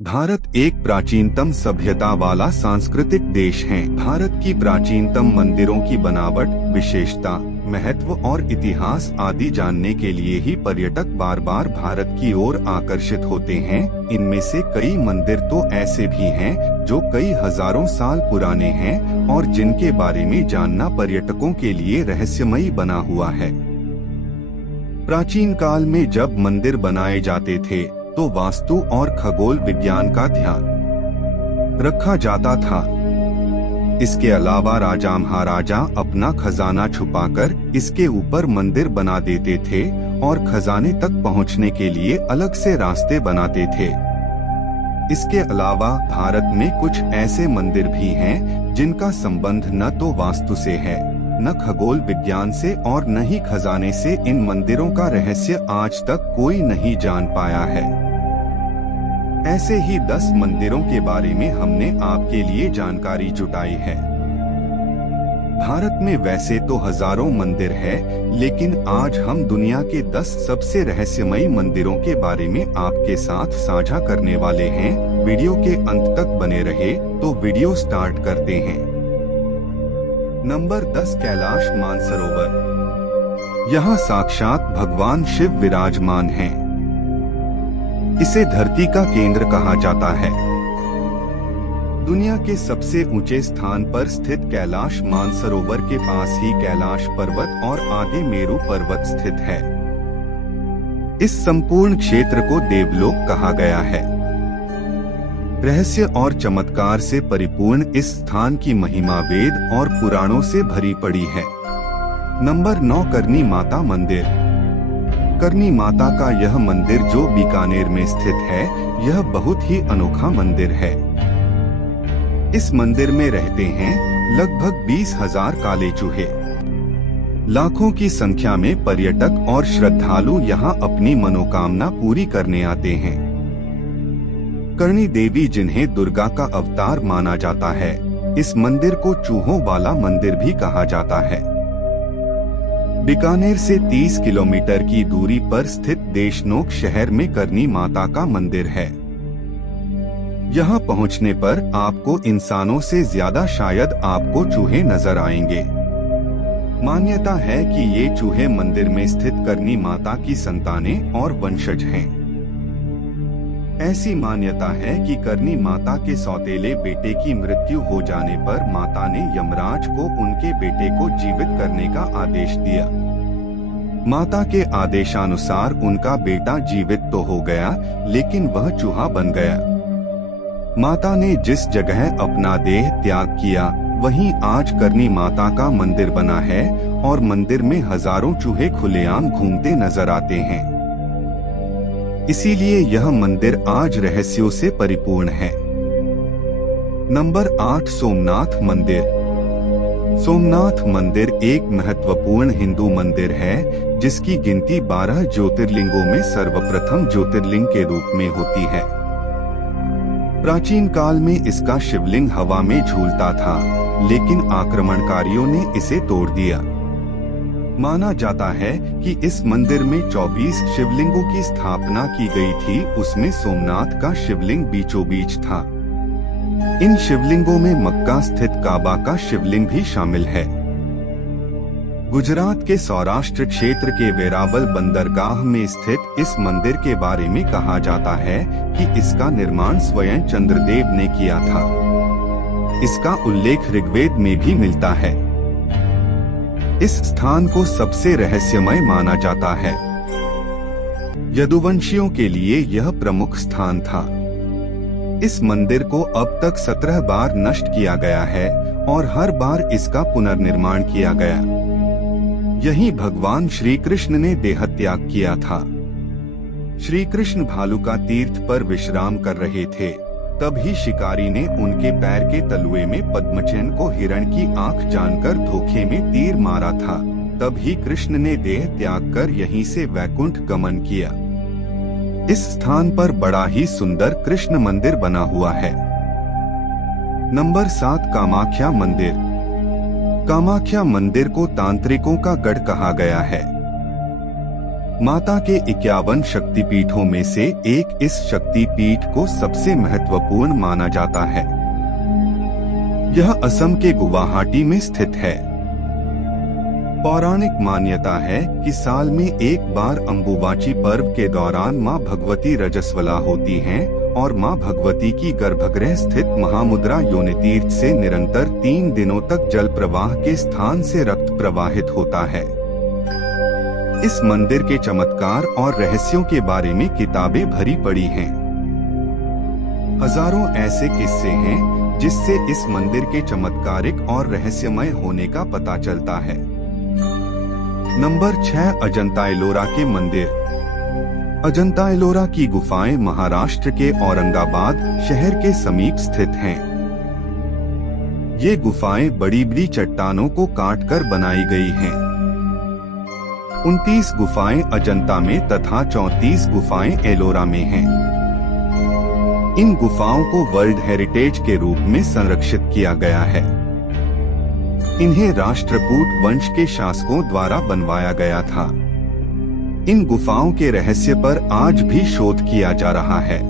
भारत एक प्राचीनतम सभ्यता वाला सांस्कृतिक देश है। भारत की प्राचीनतम मंदिरों की बनावट, विशेषता, महत्व और इतिहास आदि जानने के लिए ही पर्यटक बार बार भारत की ओर आकर्षित होते हैं। इनमें से कई मंदिर तो ऐसे भी हैं जो कई हजारों साल पुराने हैं और जिनके बारे में जानना पर्यटकों के लिए रहस्यमयी बना हुआ है। प्राचीन काल में जब मंदिर बनाए जाते थे तो वास्तु और खगोल विज्ञान का ध्यान रखा जाता था। इसके अलावा राजा महाराजा अपना खजाना छुपाकर इसके ऊपर मंदिर बना देते थे और खजाने तक पहुंचने के लिए अलग से रास्ते बनाते थे। इसके अलावा भारत में कुछ ऐसे मंदिर भी हैं जिनका संबंध न तो वास्तु से है, न खगोल विज्ञान से और न ही खजाने से। इन मंदिरों का रहस्य आज तक कोई नहीं जान पाया है। ऐसे ही 10 मंदिरों के बारे में हमने आपके लिए जानकारी जुटाई है। भारत में वैसे तो हजारों मंदिर है, लेकिन आज हम दुनिया के 10 सबसे रहस्यमयी मंदिरों के बारे में आपके साथ साझा करने वाले हैं। वीडियो के अंत तक बने रहे तो वीडियो स्टार्ट करते हैं। नंबर 10, कैलाश मानसरोवर। यहाँ साक्षात भगवान शिव विराजमान हैं। इसे धरती का केंद्र कहा जाता है। दुनिया के सबसे ऊंचे स्थान पर स्थित कैलाश मानसरोवर के पास ही कैलाश पर्वत और आगे मेरु पर्वत स्थित है। इस संपूर्ण क्षेत्र को देवलोक कहा गया है। रहस्य और चमत्कार से परिपूर्ण इस स्थान की महिमा वेद और पुराणों से भरी पड़ी है। नंबर 9, करनी माता मंदिर। करनी माता का यह मंदिर जो बीकानेर में स्थित है, यह बहुत ही अनोखा मंदिर है। इस मंदिर में रहते हैं लगभग 20,000 काले चूहे। लाखों की संख्या में पर्यटक और श्रद्धालु यहाँ अपनी मनोकामना पूरी करने आते हैं। करनी देवी, जिन्हें दुर्गा का अवतार माना जाता है, इस मंदिर को चूहों वाला मंदिर भी कहा जाता है। बीकानेर से 30 किलोमीटर की दूरी पर स्थित देशनोक शहर में करनी माता का मंदिर है। यहाँ पहुँचने पर आपको इंसानों से ज्यादा शायद आपको चूहे नजर आएंगे। मान्यता है कि ये चूहे मंदिर में स्थित करनी माता की संतानें और वंशज हैं। ऐसी मान्यता है कि करनी माता के सौतेले बेटे की मृत्यु हो जाने पर माता ने यमराज को उनके बेटे को जीवित करने का आदेश दिया। माता के आदेशानुसार उनका बेटा जीवित तो हो गया, लेकिन वह चूहा बन गया। माता ने जिस जगह अपना देह त्याग किया, वहीं आज करनी माता का मंदिर बना है और मंदिर में हजारों चूहे खुलेआम घूमते नजर आते हैं। इसीलिए यह मंदिर आज रहस्यों से परिपूर्ण है। नंबर 8, सोमनाथ मंदिर। सोमनाथ मंदिर एक महत्वपूर्ण हिंदू मंदिर है, जिसकी गिनती 12 ज्योतिर्लिंगों में सर्वप्रथम ज्योतिर्लिंग के रूप में होती है। प्राचीन काल में इसका शिवलिंग हवा में झूलता था, लेकिन आक्रमणकारियों ने इसे तोड़ दिया। माना जाता है कि इस मंदिर में 24 शिवलिंगों की स्थापना की गई थी। उसमें सोमनाथ का शिवलिंग बीचों बीच था। इन शिवलिंगों में मक्का स्थित काबा का शिवलिंग भी शामिल है। गुजरात के सौराष्ट्र क्षेत्र के वेरावल बंदरगाह में स्थित इस मंदिर के बारे में कहा जाता है कि इसका निर्माण स्वयं चंद्रदेव ने किया था। इसका उल्लेख ऋग्वेद में भी मिलता है। इस स्थान को सबसे रहस्यमय माना जाता है। यदुवंशियों के लिए यह प्रमुख स्थान था। इस मंदिर को अब तक 17 बार नष्ट किया गया है और हर बार इसका पुनर्निर्माण किया गया। यहीं भगवान श्री कृष्ण ने देहत्याग किया था। श्री कृष्ण भालुका तीर्थ पर विश्राम कर रहे थे, तभी शिकारी ने उनके पैर के तलुए में पद्मचन को हिरण की आंख जानकर धोखे में तीर मारा था। तभी कृष्ण ने देह त्याग कर यहीं से वैकुंठ गमन किया। इस स्थान पर बड़ा ही सुंदर कृष्ण मंदिर बना हुआ है। नंबर 7, कामाख्या मंदिर। कामाख्या मंदिर को तांत्रिकों का गढ़ कहा गया है। माता के 51 शक्तिपीठों में से एक इस शक्तिपीठ को सबसे महत्वपूर्ण माना जाता है। यह असम के गुवाहाटी में स्थित है। पौराणिक मान्यता है कि साल में एक बार अम्बुबाची पर्व के दौरान मां भगवती रजस्वला होती हैं और मां भगवती की गर्भगृह स्थित महामुद्रा योनितीर्थ से निरंतर 3 दिनों तक जल प्रवाह के स्थान से रक्त प्रवाहित होता है। इस मंदिर के चमत्कार और रहस्यों के बारे में किताबें भरी पड़ी हैं। हजारों ऐसे किस्से हैं जिससे इस मंदिर के चमत्कारिक और रहस्यमय होने का पता चलता है। नंबर 6, अजंता एलोरा के मंदिर। अजंता एलोरा की गुफाएं महाराष्ट्र के औरंगाबाद शहर के समीप स्थित हैं। ये गुफाएं बड़ी बड़ी चट्टानों को काटकर बनाई गई हैं। 29 गुफाएं अजंता में तथा 34 गुफाएं एलोरा में हैं। इन गुफाओं को वर्ल्ड हेरिटेज के रूप में संरक्षित किया गया है। इन्हें राष्ट्रकूट वंश के शासकों द्वारा बनवाया गया था। इन गुफाओं के रहस्य पर आज भी शोध किया जा रहा है।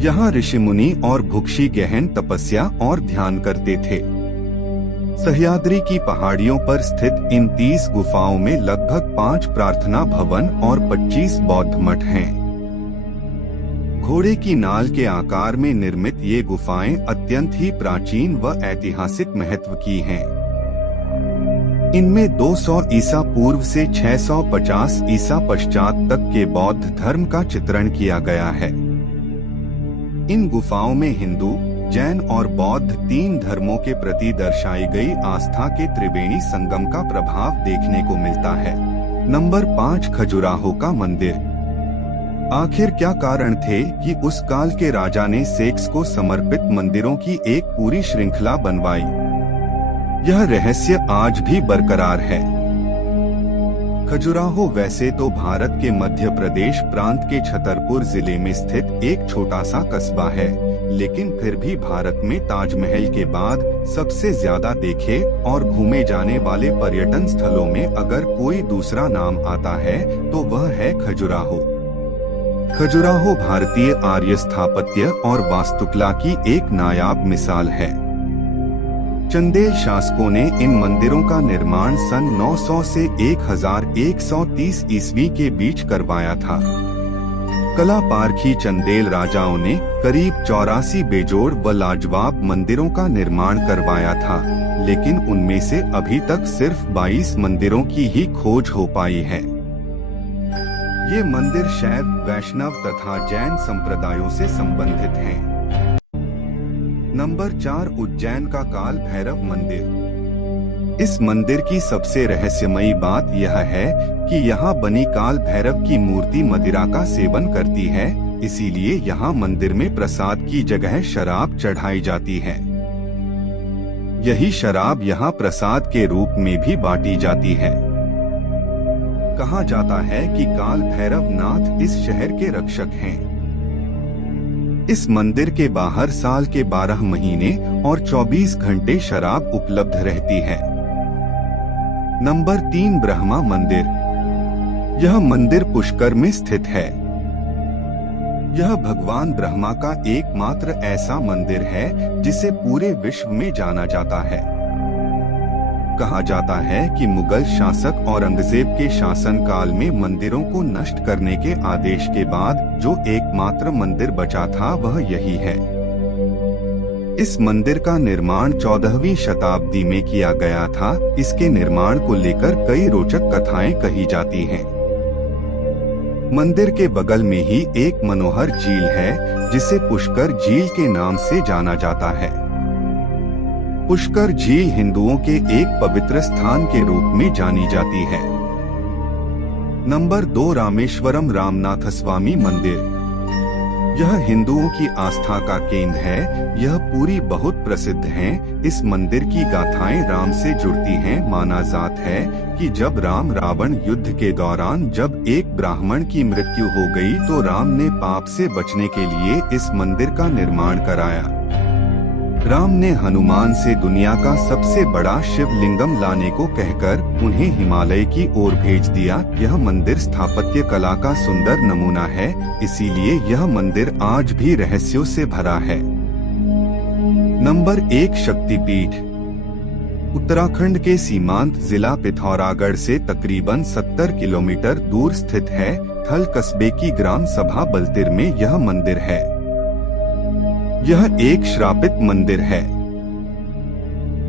यहाँ ऋषि मुनि और भुक्षी गहन तपस्या और ध्यान करते थे। सह्याद्री की पहाड़ियों पर स्थित इन 30 गुफाओं में लगभग 5 प्रार्थना भवन और 25 बौद्ध मठ हैं। घोड़े की नाल के आकार में निर्मित ये गुफाएं अत्यंत ही प्राचीन व ऐतिहासिक महत्व की हैं। इनमें 200 ईसा पूर्व से 650 ईसा पश्चात तक के बौद्ध धर्म का चित्रण किया गया है। इन गुफाओं में हिंदू, जैन और बौद्ध 3 धर्मों के प्रति दर्शाई गई आस्था के त्रिवेणी संगम का प्रभाव देखने को मिलता है। नंबर 5, खजुराहो का मंदिर। आखिर क्या कारण थे कि उस काल के राजा ने सेक्स को समर्पित मंदिरों की एक पूरी श्रृंखला बनवाई? यह रहस्य आज भी बरकरार है। खजुराहो वैसे तो भारत के मध्य प्रदेश प्रांत के छतरपुर जिले में स्थित एक छोटा सा कस्बा है, लेकिन फिर भी भारत में ताजमहल के बाद सबसे ज्यादा देखे और घूमे जाने वाले पर्यटन स्थलों में अगर कोई दूसरा नाम आता है तो वह है खजुराहो। खजुराहो भारतीय आर्य स्थापत्य और वास्तुकला की एक नायाब मिसाल है। चंदेल शासकों ने इन मंदिरों का निर्माण सन 900 से 1130 ईस्वी के बीच करवाया था। कला पारखी चंदेल राजाओं ने करीब 84 बेजोड़ व लाजवाब मंदिरों का निर्माण करवाया था, लेकिन उनमें से अभी तक सिर्फ 22 मंदिरों की ही खोज हो पाई है। ये मंदिर शैव, वैष्णव तथा जैन संप्रदायों से संबंधित हैं। नंबर 4, उज्जैन का काल भैरव मंदिर। इस मंदिर की सबसे रहस्यमयी बात यह है कि यहाँ बनी काल भैरव की मूर्ति मदिरा का सेवन करती है, इसीलिए यहाँ मंदिर में प्रसाद की जगह शराब चढ़ाई जाती है। यही शराब यहाँ प्रसाद के रूप में भी बांटी जाती है। कहा जाता है कि काल भैरव नाथ इस शहर के रक्षक हैं। इस मंदिर के बाहर साल के 12 महीने और 24 घंटे शराब उपलब्ध रहती है। नंबर 3, ब्रह्मा मंदिर। यह मंदिर पुष्कर में स्थित है। यह भगवान ब्रह्मा का एकमात्र ऐसा मंदिर है जिसे पूरे विश्व में जाना जाता है। कहा जाता है कि मुगल शासक औरंगजेब के शासन काल में मंदिरों को नष्ट करने के आदेश के बाद जो एकमात्र मंदिर बचा था वह यही है। इस मंदिर का निर्माण 14वीं शताब्दी में किया गया था। इसके निर्माण को लेकर कई रोचक कथाएं कही जाती हैं। मंदिर के बगल में ही एक मनोहर झील है जिसे पुष्कर झील के नाम से जाना जाता है। पुष्कर झील हिंदुओं के एक पवित्र स्थान के रूप में जानी जाती है। नंबर 2, रामेश्वरम रामनाथस्वामी मंदिर। यह हिंदुओं की आस्था का केंद्र है। यह पूरी बहुत प्रसिद्ध है। इस मंदिर की गाथाएं राम से जुड़ती हैं। माना जाता है कि जब राम रावण युद्ध के दौरान जब एक ब्राह्मण की मृत्यु हो गई तो राम ने पाप से बचने के लिए इस मंदिर का निर्माण कराया। राम ने हनुमान से दुनिया का सबसे बड़ा शिवलिंगम लाने को कहकर उन्हें हिमालय की ओर भेज दिया। यह मंदिर स्थापत्य कला का सुंदर नमूना है, इसीलिए यह मंदिर आज भी रहस्यों से भरा है। नंबर 1 शक्तिपीठ। उत्तराखंड के सीमांत जिला पिथौरागढ़ से तकरीबन 70 किलोमीटर दूर स्थित है। थल कस्बे की ग्राम सभा बलतिर में यह मंदिर है। यह एक श्रापित मंदिर है।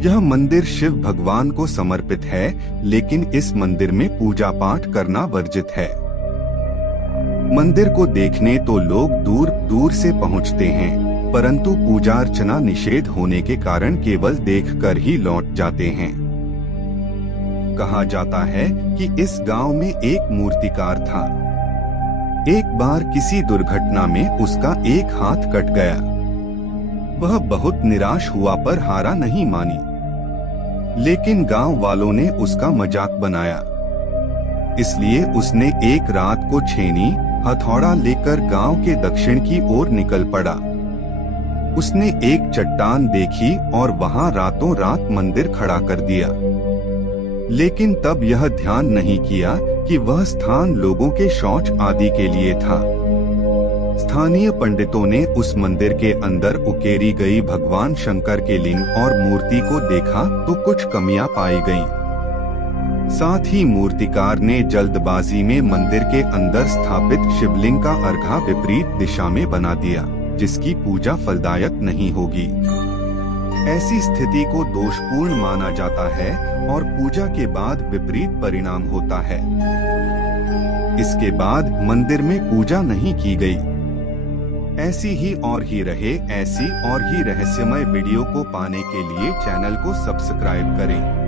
यह मंदिर शिव भगवान को समर्पित है, लेकिन इस मंदिर में पूजा पाठ करना वर्जित है। मंदिर को देखने तो लोग दूर दूर से पहुंचते हैं, परंतु पूजा अर्चना निषेध होने के कारण केवल देखकर ही लौट जाते हैं। कहा जाता है कि इस गांव में एक मूर्तिकार था। एक बार किसी दुर्घटना में उसका एक हाथ कट गया। वह बहुत निराश हुआ पर हारा नहीं मानी, लेकिन गांव वालों ने उसका मजाक बनाया। इसलिए उसने एक रात को छेनी हथौड़ा लेकर गांव के दक्षिण की ओर निकल पड़ा। उसने एक चट्टान देखी और वहां रातों रात मंदिर खड़ा कर दिया। लेकिन तब यह ध्यान नहीं किया कि वह स्थान लोगों के शौच आदि के लिए था। स्थानीय पंडितों ने उस मंदिर के अंदर उकेरी गई भगवान शंकर के लिंग और मूर्ति को देखा तो कुछ कमियां पाई गईं। साथ ही मूर्तिकार ने जल्दबाजी में मंदिर के अंदर स्थापित शिवलिंग का अर्घा विपरीत दिशा में बना दिया, जिसकी पूजा फलदायक नहीं होगी। ऐसी स्थिति को दोषपूर्ण माना जाता है और पूजा के बाद विपरीत परिणाम होता है। इसके बाद मंदिर में पूजा नहीं की गई। ऐसी ही रहे ऐसी और ही रहस्यमय वीडियो को पाने के लिए चैनल को सब्सक्राइब करें।